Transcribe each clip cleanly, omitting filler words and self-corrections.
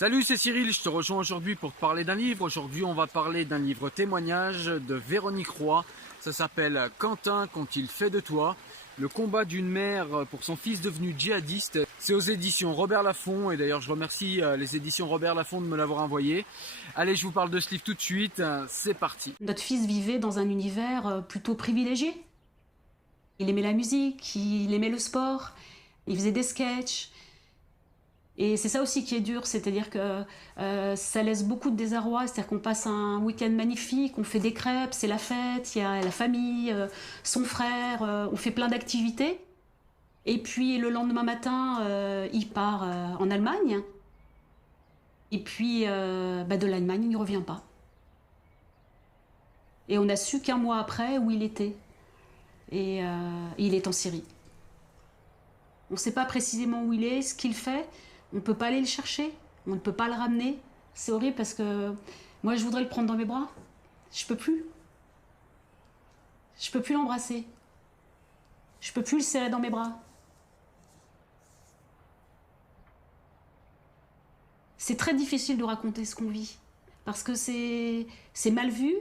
Salut, c'est Cyril, je te rejoins aujourd'hui pour te parler d'un livre. Aujourd'hui, on va parler d'un livre témoignage de Véronique Roy. Ça s'appelle Quentin quand il fait de toi. Le combat d'une mère pour son fils devenu djihadiste. C'est aux éditions Robert Laffont et d'ailleurs je remercie les éditions Robert Laffont de me l'avoir envoyé. Allez, je vous parle de ce livre tout de suite. C'est parti. Notre fils vivait dans un univers plutôt privilégié. Il aimait la musique, il aimait le sport, il faisait des sketchs. Et c'est ça aussi qui est dur, c'est-à-dire que ça laisse beaucoup de désarroi, c'est-à-dire qu'on passe un week-end magnifique, on fait des crêpes, c'est la fête, il y a la famille, son frère, on fait plein d'activités. Et puis le lendemain matin, il part en Allemagne. Et puis de l'Allemagne, il ne revient pas. Et on a su qu'un mois après où il était. Et il est en Syrie. On ne sait pas précisément où il est, ce qu'il fait. On ne peut pas aller le chercher. On ne peut pas le ramener. C'est horrible parce que moi, je voudrais le prendre dans mes bras. Je peux plus. Je peux plus l'embrasser. Je peux plus le serrer dans mes bras. C'est très difficile de raconter ce qu'on vit. Parce que c'est mal vu,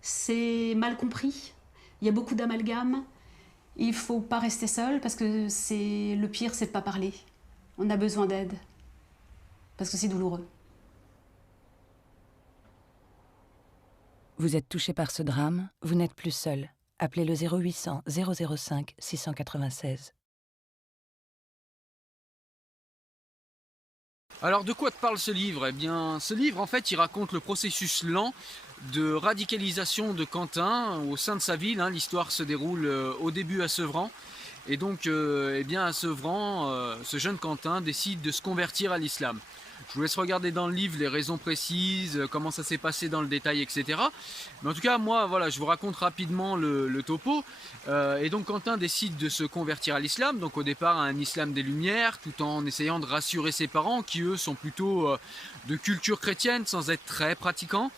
c'est mal compris. Il y a beaucoup d'amalgames. Il ne faut pas rester seul parce que le pire, c'est de ne pas parler. On a besoin d'aide parce que c'est douloureux. Vous êtes touché par ce drame, vous n'êtes plus seul. Appelez le 0800 005 696. Alors de quoi te parle ce livre? Eh bien, ce livre, en fait, il raconte le processus lent de radicalisation de Quentin au sein de sa ville. L'histoire se déroule au début à Sevran. Et donc, eh bien, à Sevran, ce jeune Quentin décide de se convertir à l'islam. Je vous laisse regarder dans le livre les raisons précises, comment ça s'est passé dans le détail, etc. Mais en tout cas, moi, voilà, je vous raconte rapidement le topo. Et donc, Quentin décide de se convertir à l'islam. Donc, au départ, à un islam des Lumières, tout en essayant de rassurer ses parents, qui eux sont plutôt de culture chrétienne, sans être très pratiquants.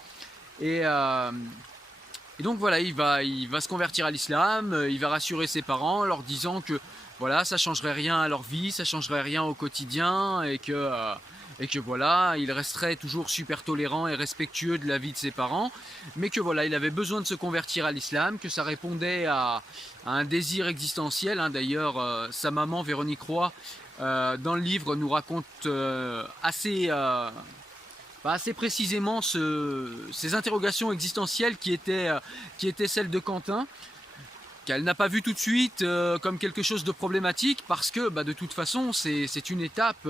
Et donc voilà, il va se convertir à l'islam, il va rassurer ses parents en leur disant que voilà, ça changerait rien à leur vie, ça changerait rien au quotidien et que voilà, il resterait toujours super tolérant et respectueux de la vie de ses parents, mais que voilà, il avait besoin de se convertir à l'islam, que ça répondait à un désir existentiel. D'ailleurs, sa maman, Véronique Roy, dans le livre, nous raconte assez précisément ces interrogations existentielles qui étaient celles de Quentin, qu'elle n'a pas vu tout de suite comme quelque chose de problématique parce que de toute façon c'est une étape,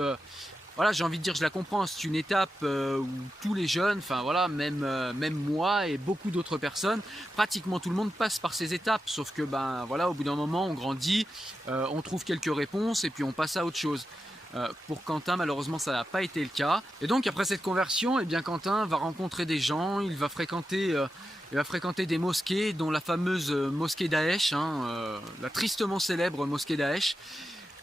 voilà, j'ai envie de dire, je la comprends, c'est une étape où tous les jeunes, enfin voilà, même moi et beaucoup d'autres personnes, pratiquement tout le monde passe par ces étapes, sauf que voilà, au bout d'un moment on grandit, on trouve quelques réponses et puis on passe à autre chose. Pour Quentin, malheureusement, ça n'a pas été le cas. Et donc, après cette conversion, eh bien, Quentin va rencontrer des gens, il va fréquenter des mosquées, dont la fameuse mosquée Daesh, la tristement célèbre mosquée Daesh.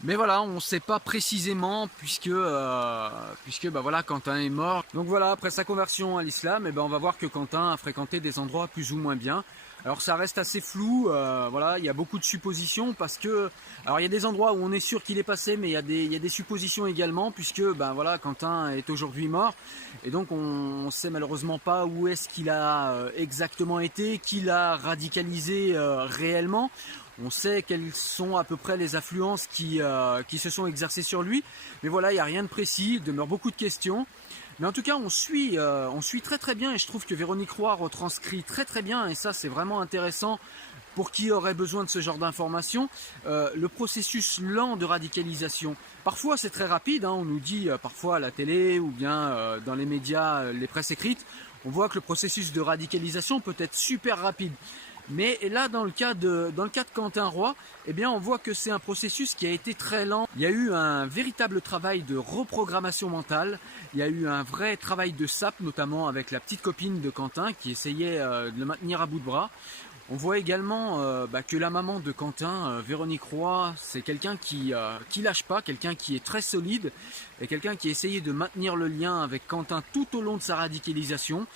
Mais voilà, on ne sait pas précisément puisque voilà, Quentin est mort. Donc voilà, après sa conversion à l'islam, on va voir que Quentin a fréquenté des endroits plus ou moins bien. Alors ça reste assez flou, voilà, il y a beaucoup de suppositions parce que, alors il y a des endroits où on est sûr qu'il est passé, mais il y a des suppositions également puisque voilà, Quentin est aujourd'hui mort et donc on sait malheureusement pas où est-ce qu'il a exactement été, qui l'a radicalisé réellement. On sait quelles sont à peu près les influences qui se sont exercées sur lui, mais voilà, il n'y a rien de précis, il demeure beaucoup de questions. Mais en tout cas, on suit très très bien et je trouve que Véronique Roy retranscrit très très bien, et ça c'est vraiment intéressant pour qui aurait besoin de ce genre d'informations, le processus lent de radicalisation. Parfois c'est très rapide, on nous dit parfois à la télé ou bien dans les médias, les presses écrites, on voit que le processus de radicalisation peut être super rapide. Mais là, dans le cas de Quentin Roy, eh bien, on voit que c'est un processus qui a été très lent. Il y a eu un véritable travail de reprogrammation mentale. Il y a eu un vrai travail de sape, notamment avec la petite copine de Quentin qui essayait de le maintenir à bout de bras. On voit également que la maman de Quentin, Véronique Roy, c'est quelqu'un qui lâche pas, quelqu'un qui est très solide et quelqu'un qui a essayé de maintenir le lien avec Quentin tout au long de sa radicalisation.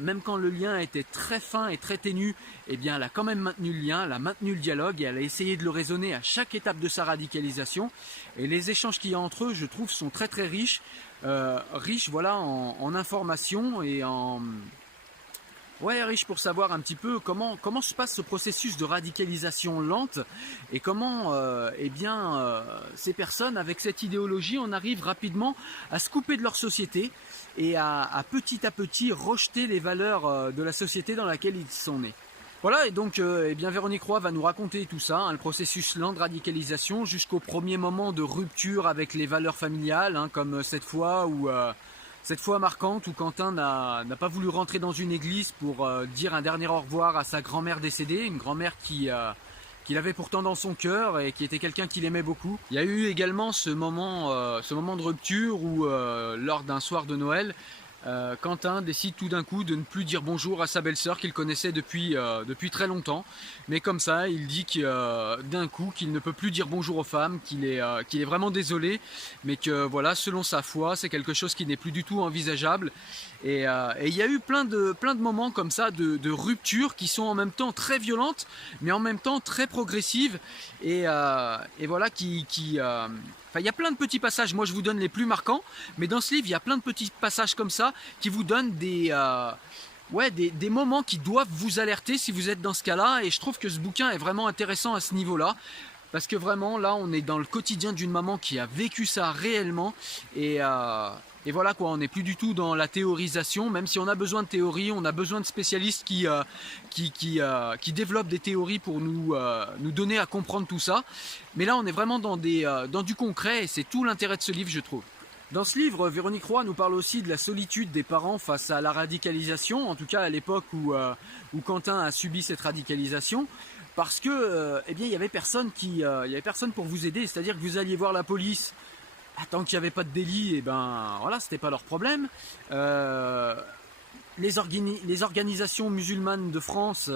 Même quand le lien était très fin et très ténu, eh bien, elle a quand même maintenu le lien, elle a maintenu le dialogue et elle a essayé de le raisonner à chaque étape de sa radicalisation. Et les échanges qu'il y a entre eux, je trouve, sont très très riches, voilà, en informations et en... Ouais, riche pour savoir un petit peu comment se passe ce processus de radicalisation lente et comment ces personnes avec cette idéologie on arrive rapidement à se couper de leur société et à petit rejeter les valeurs de la société dans laquelle ils sont nés. Voilà, et donc Véronique Roy va nous raconter tout ça, hein, le processus lent de radicalisation jusqu'au premier moment de rupture avec les valeurs familiales, hein, comme cette fois marquante où Quentin n'a pas voulu rentrer dans une église pour dire un dernier au revoir à sa grand-mère décédée, une grand-mère qu'il avait pourtant dans son cœur et qui était quelqu'un qu'il aimait beaucoup. Il y a eu également ce moment de rupture où lors d'un soir de Noël, Quentin décide tout d'un coup de ne plus dire bonjour à sa belle-sœur qu'il connaissait depuis très longtemps. Mais comme ça, il dit d'un coup qu'il ne peut plus dire bonjour aux femmes, qu'il est vraiment désolé, mais que voilà, selon sa foi, c'est quelque chose qui n'est plus du tout envisageable. Et il y a eu plein de moments comme ça de ruptures qui sont en même temps très violentes, mais en même temps très progressives. Et voilà, il y a plein de petits passages, moi je vous donne les plus marquants, mais dans ce livre il y a plein de petits passages comme ça qui vous donnent des moments qui doivent vous alerter si vous êtes dans ce cas-là, et je trouve que ce bouquin est vraiment intéressant à ce niveau-là, parce que vraiment là on est dans le quotidien d'une maman qui a vécu ça réellement, et voilà quoi, on n'est plus du tout dans la théorisation, même si on a besoin de théorie, on a besoin de spécialistes qui développent des théories pour nous donner à comprendre tout ça. Mais là, on est vraiment dans du concret et c'est tout l'intérêt de ce livre, je trouve. Dans ce livre, Véronique Roy nous parle aussi de la solitude des parents face à la radicalisation, en tout cas à l'époque où Quentin a subi cette radicalisation. Parce que, il y avait personne pour vous aider, c'est-à-dire que vous alliez voir la police. Tant qu'il n'y avait pas de délit, c'était pas leur problème. Les organisations musulmanes de France,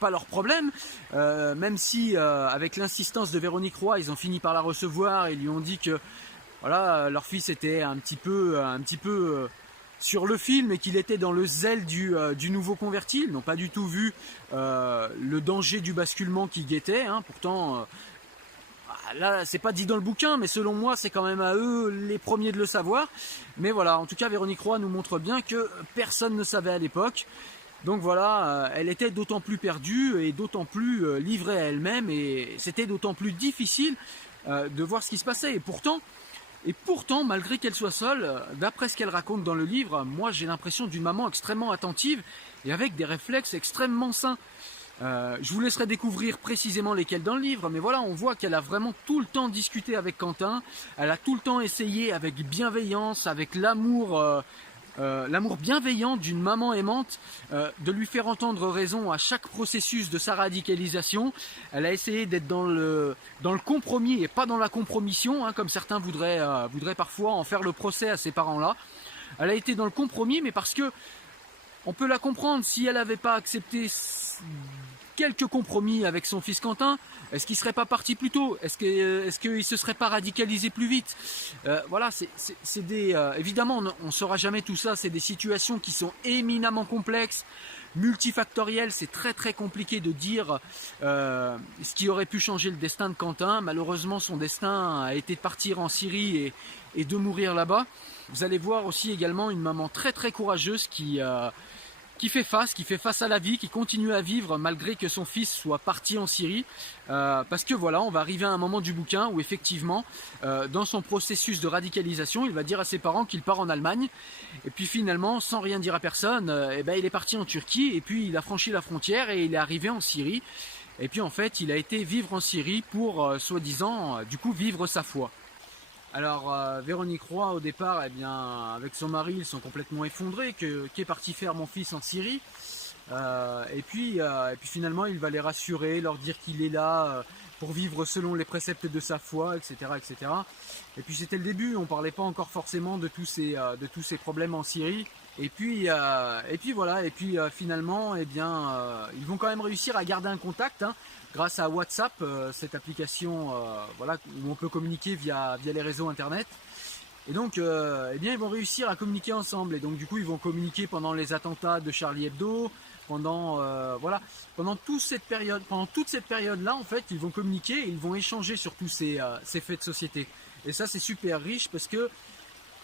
pas leur problème. Même si, avec l'insistance de Véronique Roy, ils ont fini par la recevoir et lui ont dit que leur fils était un petit peu sur le film et qu'il était dans le zèle du nouveau converti. Ils n'ont pas du tout vu le danger du basculement qui guettait. Hein. Pourtant. Là, c'est pas dit dans le bouquin, mais selon moi, c'est quand même à eux les premiers de le savoir. Mais voilà, en tout cas, Véronique Roy nous montre bien que personne ne savait à l'époque. Donc voilà, elle était d'autant plus perdue et d'autant plus livrée à elle-même, et c'était d'autant plus difficile de voir ce qui se passait. Et pourtant, malgré qu'elle soit seule, d'après ce qu'elle raconte dans le livre, moi j'ai l'impression d'une maman extrêmement attentive et avec des réflexes extrêmement sains. Je vous laisserai découvrir précisément lesquels dans le livre, mais voilà, on voit qu'elle a vraiment tout le temps discuté avec Quentin, elle a tout le temps essayé avec bienveillance, avec l'amour bienveillant d'une maman aimante, de lui faire entendre raison à chaque processus de sa radicalisation. Elle a essayé d'être dans le compromis et pas dans la compromission, hein, comme certains voudraient parfois en faire le procès à ces parents-là. Elle a été dans le compromis, mais parce que on peut la comprendre, si elle n'avait pas accepté quelques compromis avec son fils Quentin, est-ce qu'il ne serait pas parti plus tôt? Est-ce qu'il ne se serait pas radicalisé plus vite? Voilà, évidemment, on ne saura jamais tout ça, c'est des situations qui sont éminemment complexes, multifactorielles, c'est très très compliqué de dire ce qui aurait pu changer le destin de Quentin. Malheureusement, son destin a été de partir en Syrie et de mourir là-bas. Vous allez voir aussi également une maman très très courageuse qui fait face à la vie, qui continue à vivre malgré que son fils soit parti en Syrie. Parce que voilà, on va arriver à un moment du bouquin où effectivement, dans son processus de radicalisation, il va dire à ses parents qu'il part en Allemagne. Et puis finalement, sans rien dire à personne, il est parti en Turquie et puis il a franchi la frontière et il est arrivé en Syrie. Et puis en fait, il a été vivre en Syrie pour, soi-disant, du coup, vivre sa foi. Alors Véronique Roy au départ, avec son mari, ils sont complètement effondrés, qu'est parti faire mon fils en Syrie. Et puis finalement il va les rassurer, leur dire qu'il est là pour vivre selon les préceptes de sa foi, etc. etc. Et puis c'était le début, on ne parlait pas encore forcément de tous ces problèmes en Syrie. Et puis voilà, et puis finalement, eh bien, ils vont quand même réussir à garder un contact hein, grâce à WhatsApp, cette application voilà, où on peut communiquer via les réseaux internet. Et donc, eh bien, ils vont réussir à communiquer ensemble. Et donc, du coup, ils vont communiquer pendant les attentats de Charlie Hebdo, pendant toute cette période-là, en fait, ils vont communiquer et ils vont échanger sur tous ces faits de société. Et ça, c'est super riche parce que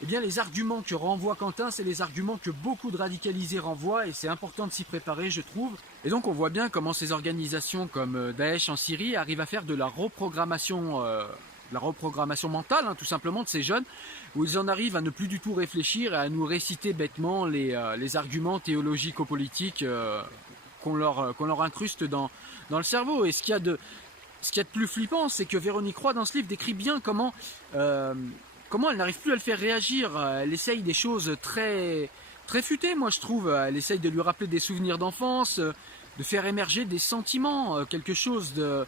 eh bien, les arguments que renvoie Quentin, c'est les arguments que beaucoup de radicalisés renvoient et c'est important de s'y préparer, je trouve. Et donc, on voit bien comment ces organisations comme Daesh en Syrie arrivent à faire de la reprogrammation mentale, hein, tout simplement, de ces jeunes, où ils en arrivent à ne plus du tout réfléchir et à nous réciter bêtement les arguments théologico-politiques qu'on leur incruste dans le cerveau. Et ce qu'il y a de plus flippant, c'est que Véronique Roy, dans ce livre, décrit bien comment elle n'arrive plus à le faire réagir. Elle essaye des choses très, très futées, moi je trouve. Elle essaye de lui rappeler des souvenirs d'enfance, de faire émerger des sentiments, quelque chose de...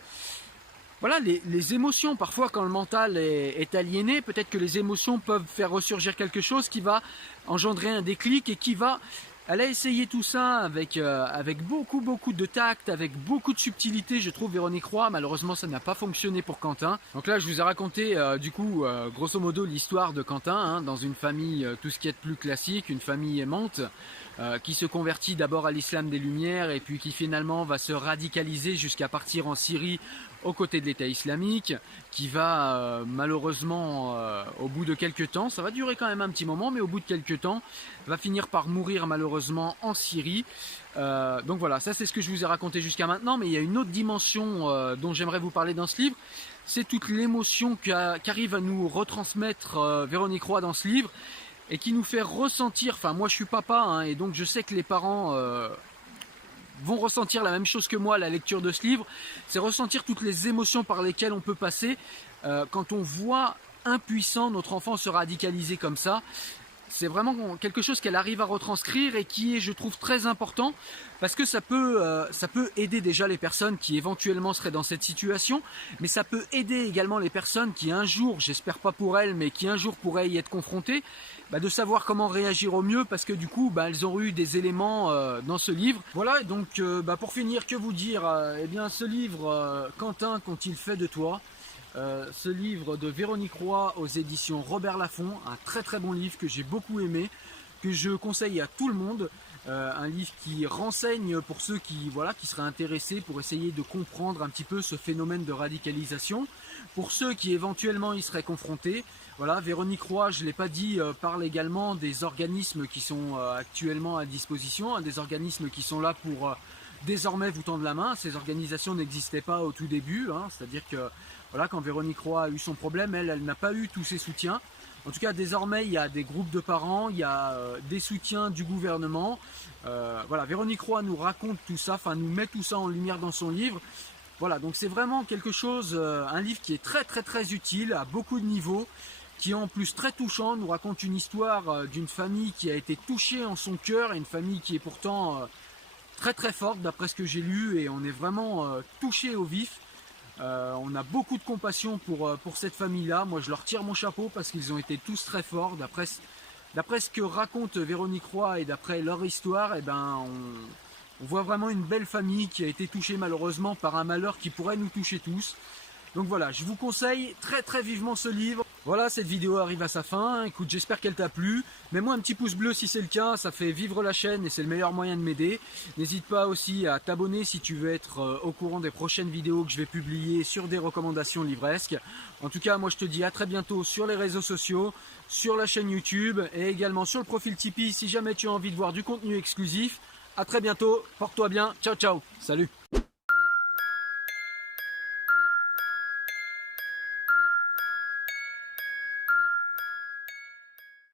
Voilà, les émotions, parfois quand le mental est aliéné, peut-être que les émotions peuvent faire ressurgir quelque chose qui va engendrer un déclic et qui va... Elle a essayé tout ça avec beaucoup de tact, avec beaucoup de subtilité, je trouve, Véronique Roy. Malheureusement, ça n'a pas fonctionné pour Quentin. Donc là, je vous ai raconté, grosso modo, l'histoire de Quentin, hein, dans une famille, tout ce qui est de plus classique, une famille aimante, qui se convertit d'abord à l'islam des Lumières et puis qui finalement va se radicaliser jusqu'à partir en Syrie aux côtés de l'État islamique, qui va malheureusement, au bout de quelques temps, ça va durer quand même un petit moment, mais au bout de quelques temps, va finir par mourir malheureusement en Syrie. Donc voilà, ça c'est ce que je vous ai raconté jusqu'à maintenant, mais il y a une autre dimension dont j'aimerais vous parler dans ce livre, c'est toute l'émotion qu'arrive à nous retransmettre Véronique Roy dans ce livre, et qui nous fait ressentir, enfin moi je suis papa, hein, et donc je sais que les parents... vont ressentir la même chose que moi à la lecture de ce livre, c'est ressentir toutes les émotions par lesquelles on peut passer quand on voit impuissant notre enfant se radicaliser comme ça. C'est vraiment quelque chose qu'elle arrive à retranscrire et qui est, je trouve, très important parce que ça peut aider déjà les personnes qui éventuellement seraient dans cette situation, mais ça peut aider également les personnes qui un jour, j'espère pas pour elles, mais qui un jour pourraient y être confrontées, de savoir comment réagir au mieux parce que du coup, elles ont eu des éléments dans ce livre. Voilà, et donc pour finir, que vous dire eh bien, ce livre, Quentin, qu'ont-ils fait de toi ? Ce livre de Véronique Roy aux éditions Robert Laffont, un très très bon livre que j'ai beaucoup aimé, que je conseille à tout le monde, un livre qui renseigne pour ceux qui seraient intéressés pour essayer de comprendre un petit peu ce phénomène de radicalisation, pour ceux qui éventuellement y seraient confrontés. Voilà, Véronique Roy, je ne l'ai pas dit, parle également des organismes qui sont actuellement à disposition, hein, des organismes qui sont là pour désormais vous tendre la main. Ces organisations n'existaient pas au tout début, hein, c'est-à-dire que voilà, quand Véronique Roy a eu son problème, elle n'a pas eu tous ses soutiens. En tout cas, désormais, il y a des groupes de parents, il y a des soutiens du gouvernement. Voilà, Véronique Roy nous raconte tout ça, nous met tout ça en lumière dans son livre. Voilà, donc c'est vraiment quelque chose, un livre qui est très très très utile à beaucoup de niveaux, qui est en plus très touchant, nous raconte une histoire d'une famille qui a été touchée en son cœur, et une famille qui est pourtant très très forte d'après ce que j'ai lu, et on est vraiment touché au vif. On a beaucoup de compassion pour cette famille-là. Moi, je leur tire mon chapeau parce qu'ils ont été tous très forts. D'après ce que raconte Véronique Roy et d'après leur histoire, on voit vraiment une belle famille qui a été touchée malheureusement par un malheur qui pourrait nous toucher tous. Donc voilà, je vous conseille très très vivement ce livre. Voilà, cette vidéo arrive à sa fin. Écoute, j'espère qu'elle t'a plu. Mets-moi un petit pouce bleu si c'est le cas, ça fait vivre la chaîne et c'est le meilleur moyen de m'aider. N'hésite pas aussi à t'abonner si tu veux être au courant des prochaines vidéos que je vais publier sur des recommandations livresques. En tout cas, moi je te dis à très bientôt sur les réseaux sociaux, sur la chaîne YouTube et également sur le profil Tipeee si jamais tu as envie de voir du contenu exclusif. À très bientôt, porte-toi bien, ciao ciao, salut.